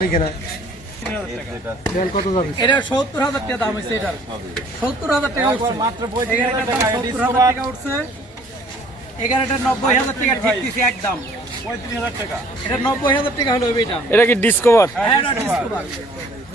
এটা ৭০,০০০ টাকা দাম হয়েছে। এটার ৭০,০০০ টাকা উঠছে মাত্র। ৭০,০০০ টাকা উঠছে। 11টা ৯০,০০০ টাকা ঠিক দিছি একদম ৩৫,০০০ টাকা। এটা ৯০,০০০ টাকা হলো। এটা কি ডিসকভার? হ্যাঁ, এটা ডিসকভার।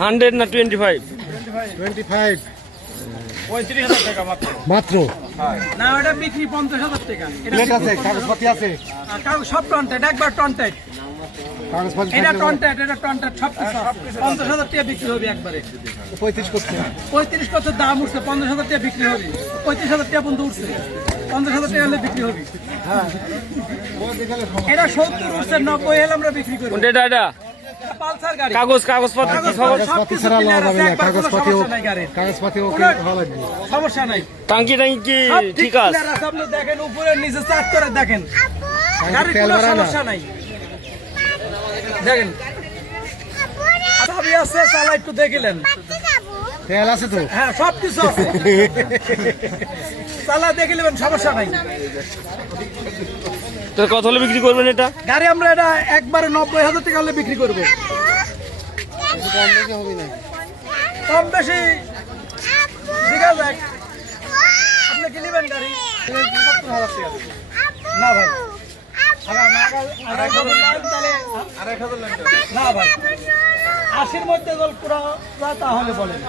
100 না 25? 25 ৩৫,০০০ টাকা মাত্র। না, ওটা বিক্রি ৫০,০০০ টাকা। প্লেট আছে, কাগজপাতি আছে, সব টনটেট, একবার টনটেট। কাগজপাতি এটা টনটেট, এটা টনটেট, সব ৫০,০০০ টাকা বিক্রি হবে একবারে। 35 করছে। 35 কত দাম উঠছে, ৫০,০০০ টাকা বিক্রি হবে। 35,০০০ টাকা পর্যন্ত উঠছে, ৫০,০০০ টাকা হলে বিক্রি হবে। এটা ৭০ উঠছে, ৯০ হলে আমরা বিক্রি করব। এটা পালসার গাড়ি। কাগজপাতি কাগজপাতি ছাড়া লাভ হবে না। কাগজপাতি ওকে ভালো লাগবে, সমস্যা নাই। টাঙ্কি ঠিক আছে। আপনি দেখেন উপরে নিচে চেক করে দেখেন, গাড়ির কোনো সমস্যা নাই। দেখেন চাবি আছে, চালা একটু দেখিলেন। তেল আছে তো? হ্যাঁ, সবকিছু আছে, চালা দেখে নেবেন, সমস্যা নাই। তো কত হলে বিক্রি করবেন এটা? গাড়ি আমরা এটা একবারে ৯০,০০০ টাকা হলে বিক্রি করবো। কম বেশি দেখা যাক। আপনি কি নেবেন গাড়ি? না ভাই, না ভাই, ৮০-র মধ্যে জল পুরা তাহলে বলেন।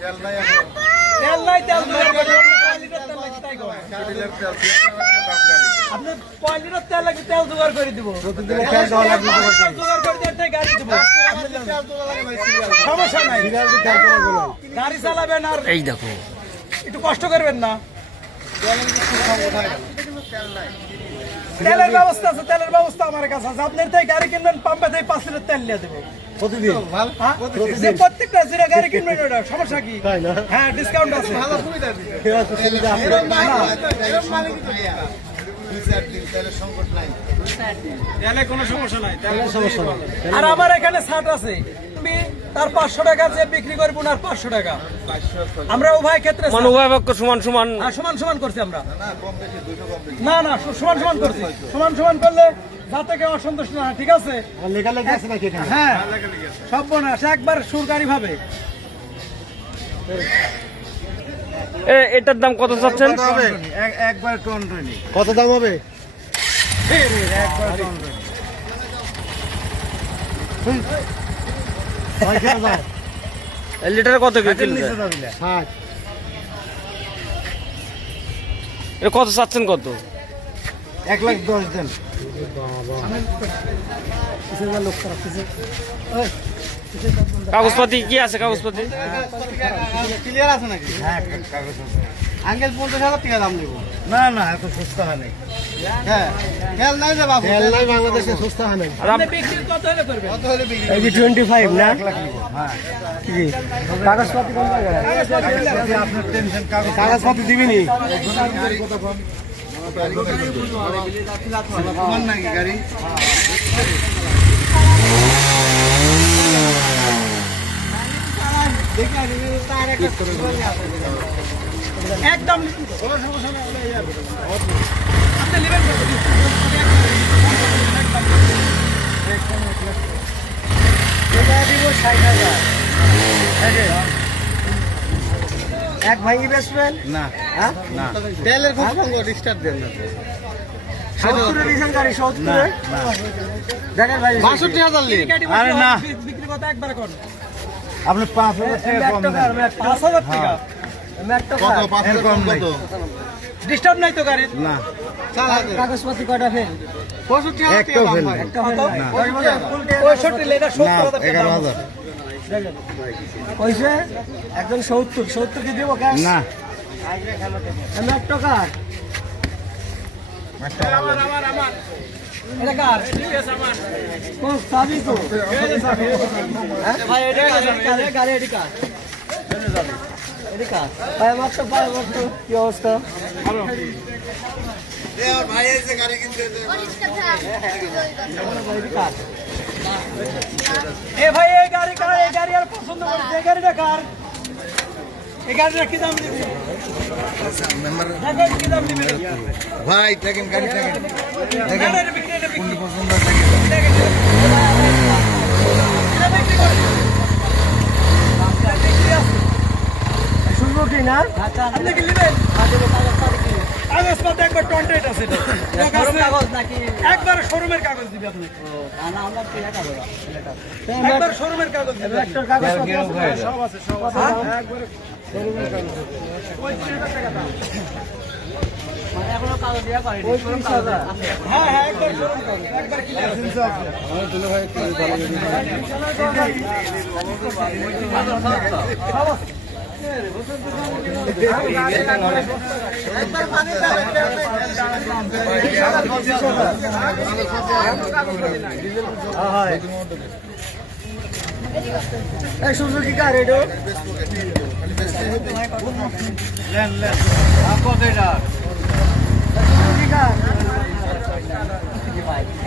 তেল নাই, তেল আপনি 5 লিটার তেল লাগে, তেল জোগাড় করে দিব। জোগাড় করে দিয়ে গাড়ি দিব, সমস্যা নাই। গাড়ি চালাবেন আর এই দেখো, একটু কষ্ট করবেন না। তেলের ব্যবস্থা আছে, তেলের ব্যবস্থা আমার কাছে আছে। আপনার তাই গাড়ি কিনবেন, পাম্পে তাই 5 লিটার তেল নিয়ে দেবো প্রতিদিন। যে প্রত্যেকটা যেটা গাড়ি কিনবেন ওটা সমস্যা কি? হ্যাঁ, ডিসকাউন্ট আছে। কোনো সমস্যা নাই, আর আমার এখানে ছাড় আছে। তার 500 টাকা যে বিক্রি করবো না, 500 টাকা আমরা উভয় ক্ষেত্রে উভয় পক্ষ সমান সমান সমান সমান করছি আমরা। না না, সমান সমান করছি। সমান সমান করলে যাতে কেউ অসন্তুষ্ট না, ঠিক আছে? হ্যাঁ, সব বোনাস একবার সুরকারি ভাবে। এটার দাম কত চাচ্ছেন? একবার টন কত দাম হবে? লিটারে কত এটা কত চাচ্ছেন? কত? 1,10,000 দেন। কাগজপাতি কি আছে? কাগজপাতি ক্লিয়ার আছে নাকি? হ্যাঁ, কাগজ আছে। আঙ্কেল 50,000 টাকা দাম দেব। না না, এত সস্তা হয় নাই। হ্যাঁ, তেল নাই রে বাবু, তেল নাই বাংলাদেশে, সস্তা হয় নাই। আপনি বিক্রি কত হলে করবেন? কত হলে বিক্রি? এই যে 25 না? 1 লাখ নিব। হ্যাঁ, কি কাগজপাতি কোন জায়গায়? কাগজপাতি আপনার টেনশন, কাগজপাতি দিবেনি। কমান নাকি গাড়ি? একদম আপনি নেবেন কত? এক ভাই বেচবেন না? হ্যাঁ, না, তেলের খুব সংকট, স্টার্ট দেন না। 70 রিজন গাড়ি 70 দেখেন ভাই, 62,000 নিন। আরে না, বিক্রি কত একবার কোন? আপনি 5,000 টাকা কম দেন। 5,000 টাকা কত? 5,000 কম নাই। ডিস্টার্ব নাই তো গাড়ি? না। কাগজপাতি কয়টা ফেল? 65,000 টাকা দাম ভাই। একটা কত? 65 লেটা 70,000 টাকা। 11,000 কইছে একজন 70 কি দেব ক্যাশ? না। আমি 1 টাকা। আমার এটা কার? কোন সাবি তো? ভাই এটা গাড়ি এটা কার? এটা কার? ভাই আমার তো কি অবস্থা? ভালো। ভাই এসে গাড়ি কিনতে এ ভাই, এই গাড়ি কার? এই গাড়ি আর পছন্দ করছে? এই গাড়িটা কার? এই গাড়িটা কি দাম দিবে? কি দাম দিবে ভাই? দেখেন গাড়ি, দেখেন, গাড়িটা বিক্রি, এটা বিক্রি। পছন্দ থাকে। আপনি কি নেবেন? কাগজপত্র একবার টন্টেট আছে এটা। একবারে শোরুমের কাগজ দিবে আপনি। একবার শোরুমের কাগজ দিবে। সব আছে, সব আছে। একবারে শোরুমের কাগজ। ওই 3000 টাকা দাম। হ্যাঁ হ্যাঁ, একবার শোরুম কাগজ। একবার কি লাইসেন্স আছে? আমার দুলো ভাই কি ভালো। সুজুকি কার এটা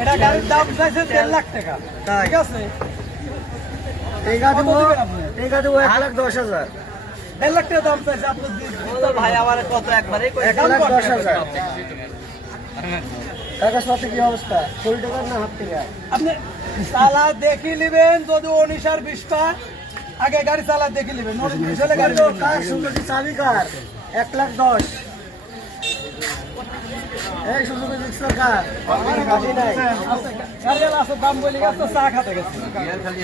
এটা গাড়ির দাম চাইছে 1.5 লাখ টাকা। ঠিক আছে, এই গাড়ি 1,10,000 1.5 লাখ টাকা দাম চাইছে। আপনি ভাই আমার কত একবারে 1,10,000 কাগজপত্র কি অবস্থা? ফুল টাকা না হাত থেকে? আপনি চালা দেখি নেবেন, যদি 19 আর 20 পা আগে গাড়ি চালা দেখি নেবেন। গাড়ি কার সুজুকি চাবি কার? 1,10,000 এই সুজুকি রিক্সার কার? গাড়ি নাই। গাড়ি আছে দাম বলে গেছে, চা খাতে গেছে।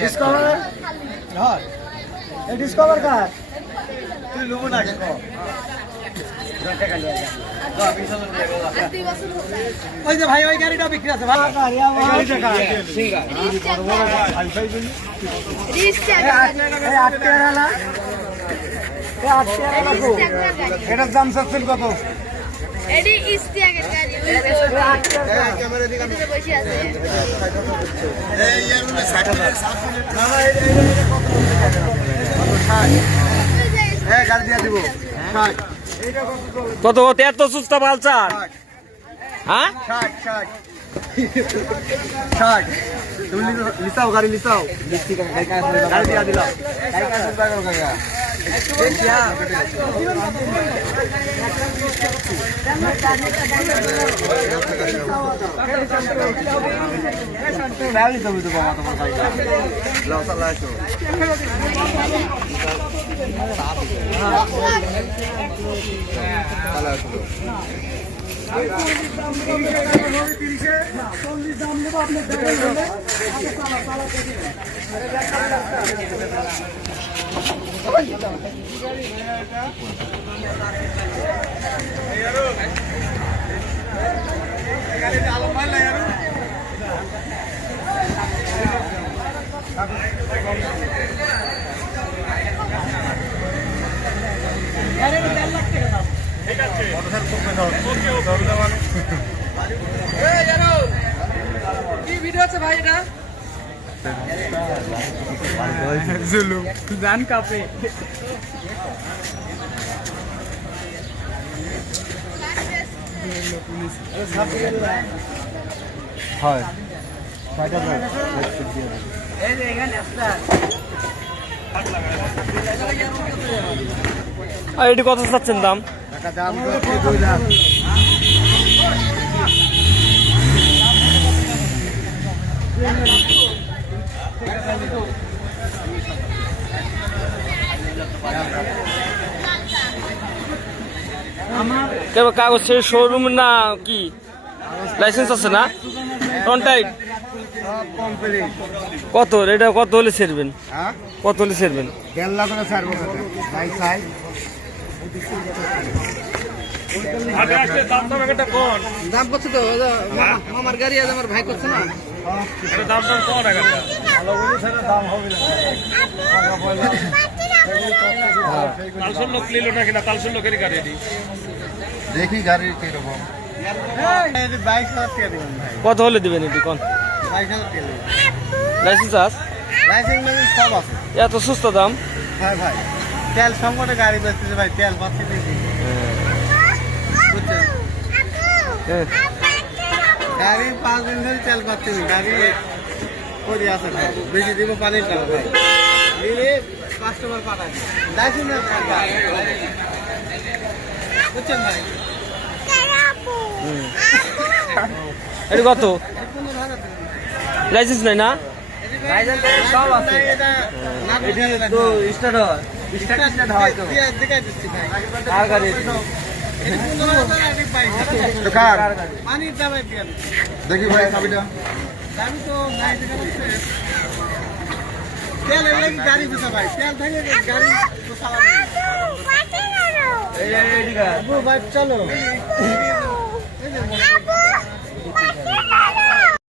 ডিসকভার হয় এই ডিসকভার কার? তুই লুবো না কি ওই যে ভাই ওই গাড়িটা বিক্রি আছে ভাই। এটার দাম চাচ্ছেন কত? গাড়ি দিয়ে দিব। কত এত সুস্থ পালসার? হ্যাঁ 60 তুমি লিসাও, গাড়ি লিসাও, গাড়ি দিয়ে দিলাম। কি ভিডিও আছে ভাই এটা? জান কাপে হয় আর এটি কত চাচ্ছেন দাম? দাম 2 লাখ। কাগজ শোরুম না কি লাইসেন্স আছে না? ফ্রন্টাইট কত? এটা কত হলে ছেড়বেন? কত হলে ছেড়বেন? 1.5 লাখ করে ছাড়বো। ভাই চাই দাম করছে তো আমার গাড়ি আছে, আমার ভাই করছে না। দাম দাম হবে না। দেখি গাড়ির কিরকম। 22,000 টাকা দিবেন ভাই। কত হলে দিবেন এটি কোন? 22,000 টাকা দিবেন। লাইসেন্স আছে? লাইসেন্স মানে সব আছে। এত সুস্থ দাম? হ্যাঁ ভাই, তেল সংকটে গাড়ি বেচতেছে ভাই, তেল পাচ্ছি বেশি। বুঝছেন, গাড়ি 5 দিন ধরে তেল পাচ্ছি না, গাড়ি করে আছে ভাই, বেশি দিব পানির টাকা ভাই, নিলে কাস্টমার পাঠায় লাইসেন্স বুঝছেন ভাই। এটি কত? লাইসেন্স নাই না? সব আছে। তো স্টার্ট হয় দেখাই দিচ্ছি ভাই আর গাড়ি এটা 15,000 আগে ভাই পানির দামে দিয়ে দেখি ভাই চাবিটা আমি তো নাই টাকা লাগছে তেল এর লাগি গাড়ি দিছে ভাই তেল থাকলে গাড়ি তো চালাবে এই ভাই চলো